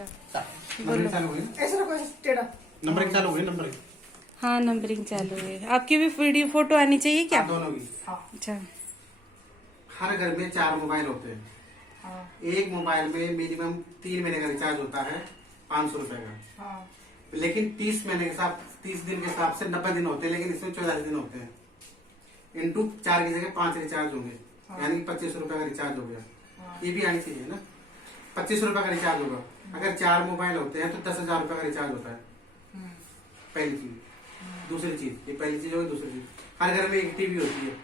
Numbering चालू हुई। ऐसा रखो, ऐसे टेढ़ा। नंबरिंग चालू हुई। नंबरिंग हाँ नंबरिंग चालू है। आपकी भी वीडियो फोटो आनी चाहिए क्या? दोनों की। अच्छा। हर घर में 4 मोबाइल होते हैं। हाँ, एक मोबाइल में मिनिमम 3 महीने का रिचार्ज होता है 500 रुपए का। हाँ, लेकिन 30 महीने के साथ 30 दिन के हिसाब से 90 दिन होते हैं, लेकिन इसमें 44 दिन होते हैं। इंटू 4 की जगह 5 रिचार्ज होंगे, यानी कि 25 रुपए का रिचार्ज हो गया। हाँ। ये भी आनी चाहिए ना। 25 रुपए का रिचार्ज होगा। अगर 4 मोबाइल होते हैं तो 10,000 रुपए का रिचार्ज होता है। पहली चीज। दूसरी चीज, ये पहली चीज होगी। दूसरी चीज, हर घर में एक टीवी होती है।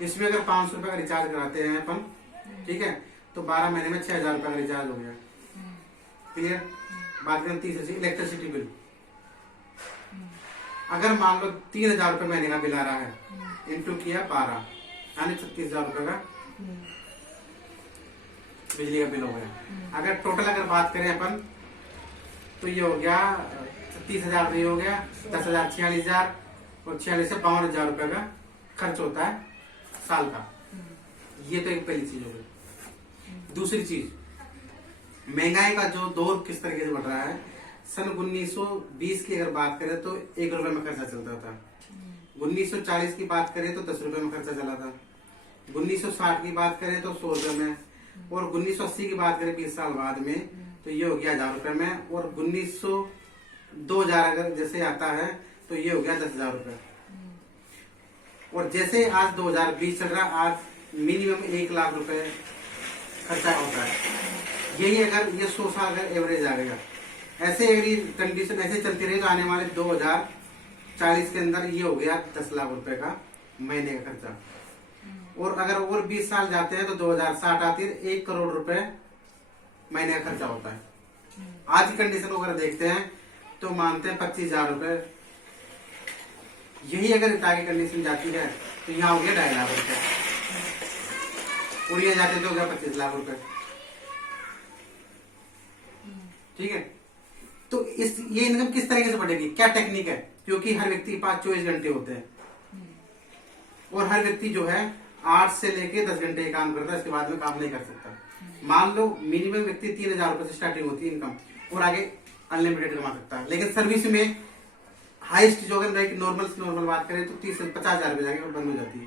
इसमें अगर 500 रुपए का रिचार्ज कराते हैं अपन, ठीक है, तो 12 महीने में 6,000 रुपए का रिचार्ज हो गया। क्लियर? बात करें तीसरी, इलेक्ट्रिसिटी बिल। अगर मान लो 3,000 रुपए महीने का बिल आ रहा है, इंटू किया 12, यानी 36,000 रुपए का बिजली का बिल हो गया। अगर टोटल अगर बात करें अपन, तो ये हो गया 36,000, ये हो गया 10,000, 46,000, और 46 से 52,000 रुपए का खर्च होता है साल का। ये तो एक पहली चीज हो गई। दूसरी चीज, महंगाई का जो दौर किस तरीके से बढ़ रहा है। सन 1920 की अगर बात करें तो 1 रुपए में खर्चा चलता था। 1940 की बात करें तो 10 रुपए में खर्चा चला था। 1960 की बात करें तो 100 रुपए में, और 1980 की बात करें 20 साल बाद में, तो ये हो गया 1,000 रुपए में, और 2000 अगर जैसे आता है तो ये हो गया 10,000 रुपए। और जैसे आज 2020 चल रहा है, आज मिनिमम 1 लाख रुपए खर्चा होता है। यही अगर ये 100 साल का एवरेज आ गया, ऐसे एवरेज कंडीशन ऐसे चलती रही, तो आने वाले 2040 के अंदर ये हो गया 10 लाख रुपए का महीने का खर्चा। और अगर और 20 साल जाते हैं तो 2060 आती है, 1 करोड़ रुपए महीने का खर्चा होता है। आज की कंडीशन को अगर देखते हैं तो मानते हैं 25,000 रुपए। यही अगर इतना की कंडीशन जाती है तो यहाँ हो गया 2.5 लाख रुपए, और ये जाते तो हो गया 25 लाख रुपए। ठीक है, तो ये इनकम किस तरीके से बढ़ेगी, क्या टेक्निक है? क्योंकि हर व्यक्ति के पास 24 घंटे होते हैं, और हर व्यक्ति जो है 8 से लेके 10 घंटे काम करता है, इसके बाद में काम नहीं कर सकता। मान लो मिनिमम व्यक्ति 3,000 रुपए से स्टार्टिंग होती है इनकम, और आगे अनलिमिटेड कमा सकता है। लेकिन सर्विस में हाईएस्ट जो अगर नॉर्मल बात करें तो 30 से 50,000 रुपए जाके बंद हो जाती है।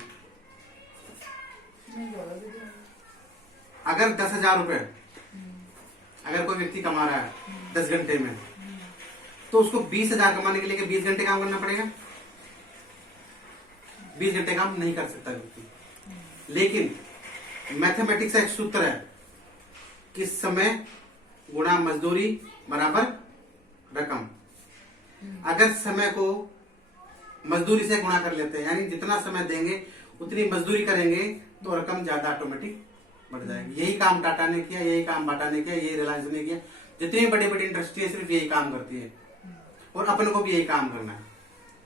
अगर 10,000 रुपए अगर कोई व्यक्ति कमा रहा है 10 घंटे में, तो उसको 20,000 कमाने के लिए 20 घंटे काम करना पड़ेगा। 20 घंटे काम नहीं कर सकता व्यक्ति। लेकिन मैथमेटिक्स का एक सूत्र है कि समय गुणा मजदूरी बराबर रकम। अगर समय को मजदूरी से गुणा कर लेते हैं, यानी जितना समय देंगे उतनी मजदूरी करेंगे, तो रकम ज्यादा ऑटोमेटिक बढ़ जाएगी। यही काम टाटा ने किया, यही काम बाटा ने किया, यही रिलायंस ने किया। जितनी बड़ी बड़ी इंडस्ट्री है सिर्फ यही काम करती है, और अपन को भी यही काम करना है।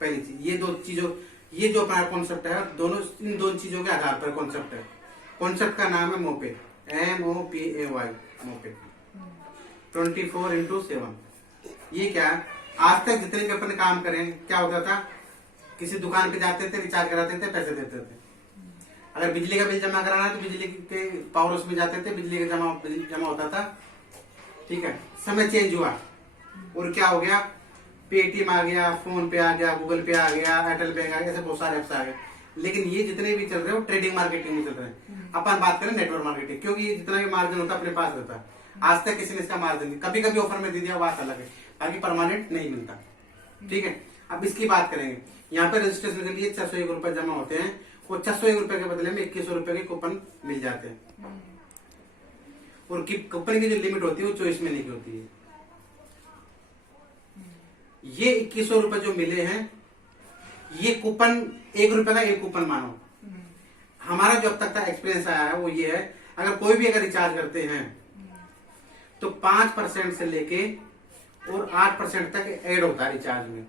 पहली चीज, ये 2 चीजों, ये जो अपना कॉन्सेप्ट है, दोनों इन 2 चीजों के आधार पर कॉन्सेप्ट है। कॉन्सेप्ट का नाम है मोपे, MOPAY, मोपे 24x7। ये क्या है? आज तक जितने भी अपन काम करें, क्या होता था, किसी दुकान पे जाते थे, रिचार्ज कराते थे, पैसे देते थे। अगर बिजली का बिल जमा कराना है तो बिजली के पावर हाउस में जाते थे, बिजली का जमा होता था। ठीक है, समय चेंज हुआ, और क्या हो गया, पेटीएम आ गया, फोन पे आ गया, गूगल पे आ गया, एयरटेल बैंक आ गया, ऐसे बहुत सारे एप्स आ गए। लेकिन ये जितने भी चल रहे हैं वो ट्रेडिंग मार्केटिंग में चल रहे हैं। अपन बात करें नेटवर्क मार्केटिंग, क्योंकि जितना भी मार्जिन होता है अपने पास रहता है। आज तक किसी ने इसका मार्जिन कभी कभी ऑफर में दे दिया, बात अलग है, बाकी परमानेंट नहीं मिलता। ठीक है, अब इसकी बात करेंगे। यहाँ पे रजिस्ट्रेशन के लिए 601 रुपए जमा होते हैं, और 601 रुपए के बदले में 2100 रुपए के कूपन मिल जाते हैं। और कूपन की जो लिमिट होती है वो 24 महीने की होती है। ये 2100 रुपए जो मिले हैं, ये कूपन 1 रुपए का एक कूपन मानो। हमारा जो अब तक का एक्सपीरियंस आया है वो ये है, अगर कोई भी अगर रिचार्ज करते हैं तो 5% से लेके और 8% तक ऐड होता है रिचार्ज में।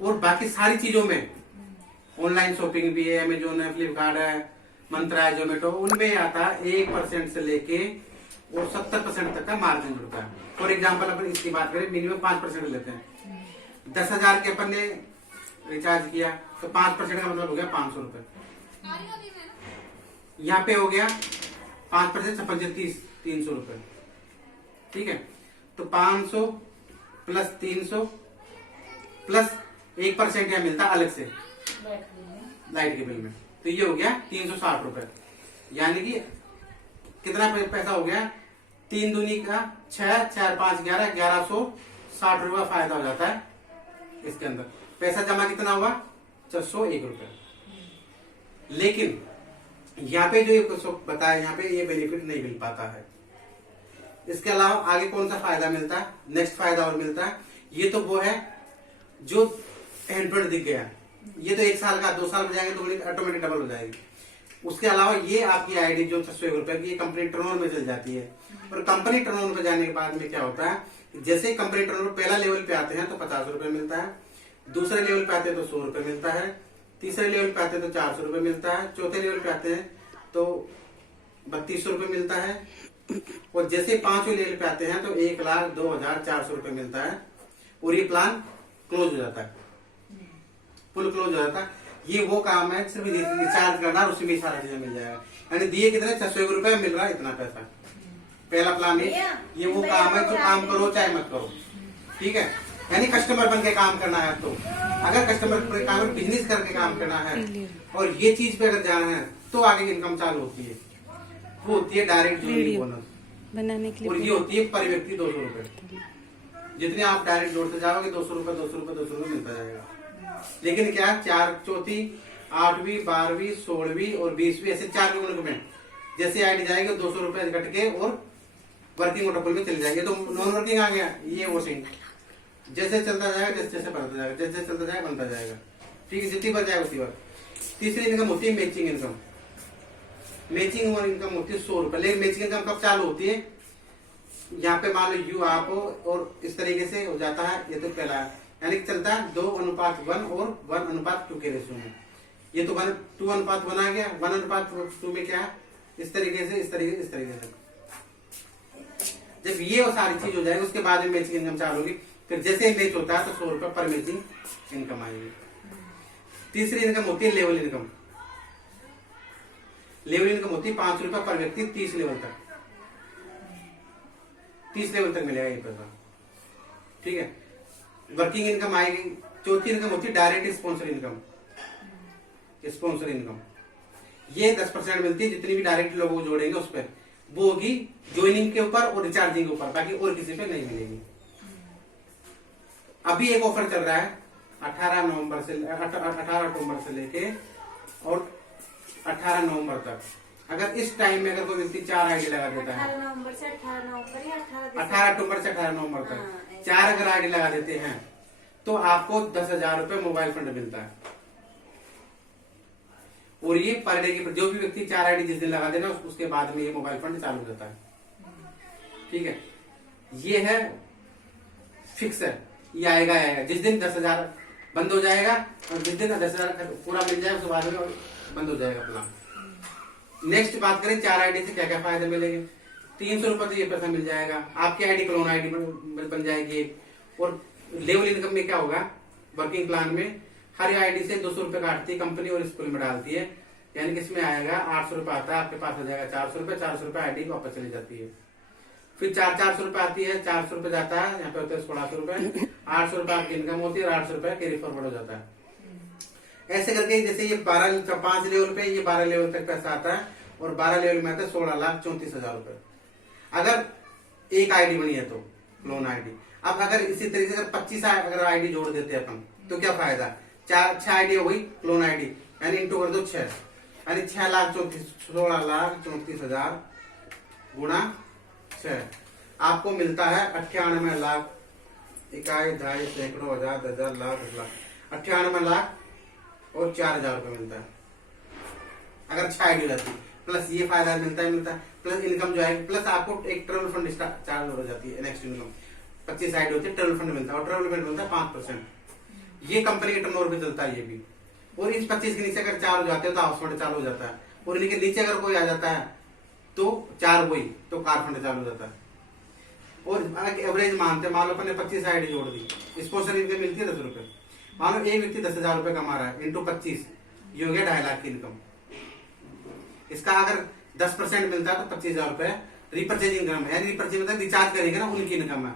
और बाकी सारी चीजों में, ऑनलाइन शॉपिंग भी है, अमेजोन है, फ्लिपकार्ट है, मंत्रा है, जोमेटो, उनमें आता है 1% से लेके और 70% तक का मार्जिन जुड़ता है। फॉर एग्जाम्पल अपन इसकी बात करें, मिनिमम 5% लेते हैं। 10,000 के अपन ने रिचार्ज किया तो 5% का मतलब हो गया 500 रुपए। यहाँ पे हो गया 5% 55 30, 300 रुपए। ठीक है, तो 500 प्लस 300 प्लस 1% यहाँ मिलता अलग से लाइट के बिल में, तो ये हो गया 360 रुपए। यानी कि कितना पैसा हो गया, 3 दूनी का 6, 4 5 11, 1160 रुपए फायदा हो जाता है इसके अंदर। पैसा जमा कितना हुआ, 601 रुपए। लेकिन यहाँ पे जो ये बताया, यहाँ पे ये बेनिफिट नहीं मिल पाता है। इसके अलावा आगे कौन सा फायदा मिलता है, नेक्स्ट फायदा और मिलता है, ये तो वो है जो हैंड प्रिंट दिख गया, ये तो 1 साल का, 2 साल में जाएंगे तो ऑटोमेटिक डबल हो जाएगी। उसके अलावा ये आपकी आईडी जो 601 रुपए की कंपनी टर्नओवर में चल जाती है, और कंपनी टर्नओवर में जाने के बाद में क्या होता है, जैसे कंपनी टर्नओवर पहला लेवल पे आते हैं तो 50 रुपए मिलता है, दूसरे लेवल पे आते हैं तो 100 रुपए मिलता है, तीसरे लेवल पे आते हैं तो 400 रुपए मिलता है, चौथे लेवल पे आते हैं तो 3200 रुपए मिलता है, और जैसे 5वें लेवल पे आते हैं तो 1,02,400 रुपए मिलता है, और ये प्लान क्लोज हो जाता है, फुल क्लोज हो जाता है। ये वो काम है, सिर्फ रिचार्ज करना और उसमें सारा चीजें मिल जाएगा। यानी दिए कितने, 601 रुपए मिल रहा है, इतना पैसा। पहला प्लान ये वो काम है जो काम करो चाहे मत करो। ठीक है, यानी कस्टमर बन के काम करना है। तो अगर कस्टमर बिजनेस करके काम करना है और ये चीज पे अगर जाना है तो आगे इनकम चालू होती है। वो होती है डायरेक्ट जोड़िंग बोनस बनाने के लिए, और ये होती है पर व्यक्ति 200 रुपए। जितने आप डायरेक्ट जोड़ते जाओगे 200 रुपए 200 रुपए 200 रुपए मिलता जाएगा। लेकिन क्या, 4 चौथी 8वीं 12वीं 16वीं और 20वीं ऐसे 4 यूनिट में जैसे आईडी जाएगी 200 रुपए घट के और वर्किंग वोटरफुल में चले जाएंगे। तो नॉन वर्किंग आ गया, ये वोटिंग जैसे चलता जाएगा, जैसे जैसे बढ़ता जाएगा, जैसे चलता जाएगा बनता जाएगा। ठीक है, जितनी बढ़ जाएगा उतनी बार। तीसरी इनकम होती है मैचिंग इनकम। मैचिंग और इनकम होती है 100 रुपए। लेकिन मैचिंग इनकम कब चालू होती है, यहाँ पे मान लो यू आप और इस तरीके से हो जाता है। ये तो पहला है, यानी चलता है 2:1 और 1:2 के रेशियो में। ये तो 2:1 आ गया, 1:2 में क्या है, इस तरीके से इस तरीके से। जब ये और सारी चीज हो जाएगी उसके बाद में मैचिंग इनकम चालू होगी। फिर जैसे मैच होता है तो 100 रुपए पर मैचिंग इनकम आएगी। तीसरी इनकम होती है लेवल इनकम। लेवल इनकम होती है 5 रुपए पर व्यक्ति 30 लेवल तक। 30 लेवल तक मिलेगा ये पैसा। ठीक है, वर्किंग इनकम आएगी। चौथी इनकम होती है direct sponsor income. Sponsor income ये 10% मिलती है, जितनी भी डायरेक्ट लोगों को जोड़ेंगे उस पर। वो होगी ज्वाइनिंग के ऊपर और रिचार्जिंग के ऊपर, बाकी और किसी पे नहीं मिलेगी। अभी एक ऑफर चल रहा है 18 अक्टूबर से लेके और 18 नवंबर तक। अगर इस टाइम में अगर कोई व्यक्ति 4 आईडी लगा देता है, 18 नवंबर से 18 नवंबर या 18 अक्टूबर से 18 नवंबर तक 4 अगर आईडी लगा देते हैं तो आपको 10,000 रुपए मोबाइल फंड मिलता है। और ये पर डे की जो भी व्यक्ति 4 आईडी जिस दिन लगा देना उसके बाद में ये मोबाइल फंड चालू हो जाता है। ठीक है, ये है फिक्स है, ये आएगा। जिस दिन 10,000 बंद हो जाएगा और जिस दिन 10,000 पूरा मिल जाएगा उसके बाद में बंद हो जाएगा प्लान। नेक्स्ट बात करें 4 आईडी से क्या क्या फायदे मिलेंगे। 300 रुपए तो ये पैसा मिल जाएगा, आपकी आईडी क्लोन आईडी बन जाएगी। और लेवल इनकम में क्या होगा, वर्किंग प्लान में हर आईडी से 200 रुपए काटती है कंपनी और स्कूल में डालती है। यानी कि इसमें आएगा 800 रुपए आता है, आपके पास आ जाएगा 400 रुपए। 400 रुपए आईडी वापस चली जाती है। फिर 400 रुपए आती है, 400 रुपए जाता है, यहाँ पे होते हैं 1600 रुपए। 800 रुपए आपकी इनकम होती है और 800 रुपए कैरी फॉरवर्ड हो जाता है। ऐसे करके जैसे ये 5 लेवल पे ये 12 लेवल तक पैसा आता है और 12 लेवल में आता है 16,34,000 रुपए। अगर एक आईडी बनी है तो लोन आईडी। अब अगर इसी तरीके से 25 अगर आईडी जोड़ देते हैं अपन तो क्या फायदा, 6 आईडी हो गई लोन आईडी, यानी इंटू कर दो 6, यानी 16,34,000 गुणा 6 आपको मिलता है 98 लाख, इकाई, ढाई, सैकड़ों, हजार, 10,000, लाख, 10 लाख, 98 लाख और 4,000 रुपए मिलता है अगर 6 आईडी रहती। प्लस ये फायदा मिलता है प्लस इनकम जो है, प्लस आपको एक ट्रेवल फंड चार्ज हो जाती है। नेक्स्ट इनकम 25 आईडी होती है, ट्रेवल फंड मिलता है और ट्रेवल फंड मिलता है 5%। ये कंपनी के टर्नओवर पे चलता है ये भी। और इस 25 के नीचे अगर 4 हो जाते हैं तो हाउस फंड चालू हो जाता है, और इनके नीचे अगर कोई आ जाता है तो 4 वही तो कार फंड चालू हो जाता है। और एवरेज मानते मान लो अपने 25 आईडी जोड़ दी, स्पॉन्सर इनकम मिलती है 10 रुपए। मान लो एक व्यक्ति 10,000 रुपए कमा रहा है इंटू 25, ये हो गया 2.5 लाख की इनकम। इसका अगर 10% मिलता है तो 25,000 रुपए रिपर्चेज इनकम है, रिपर्चेज मतलब रिचार्ज करेंगे ना उनकी इनकम है।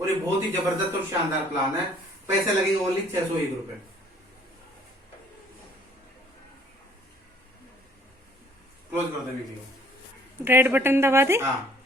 और ये बहुत ही जबरदस्त और शानदार प्लान है। पैसे लगेंगे ओनली 601 रुपए। क्लोज कर दे वीडियो। रेड बटन दबा दे। हाँ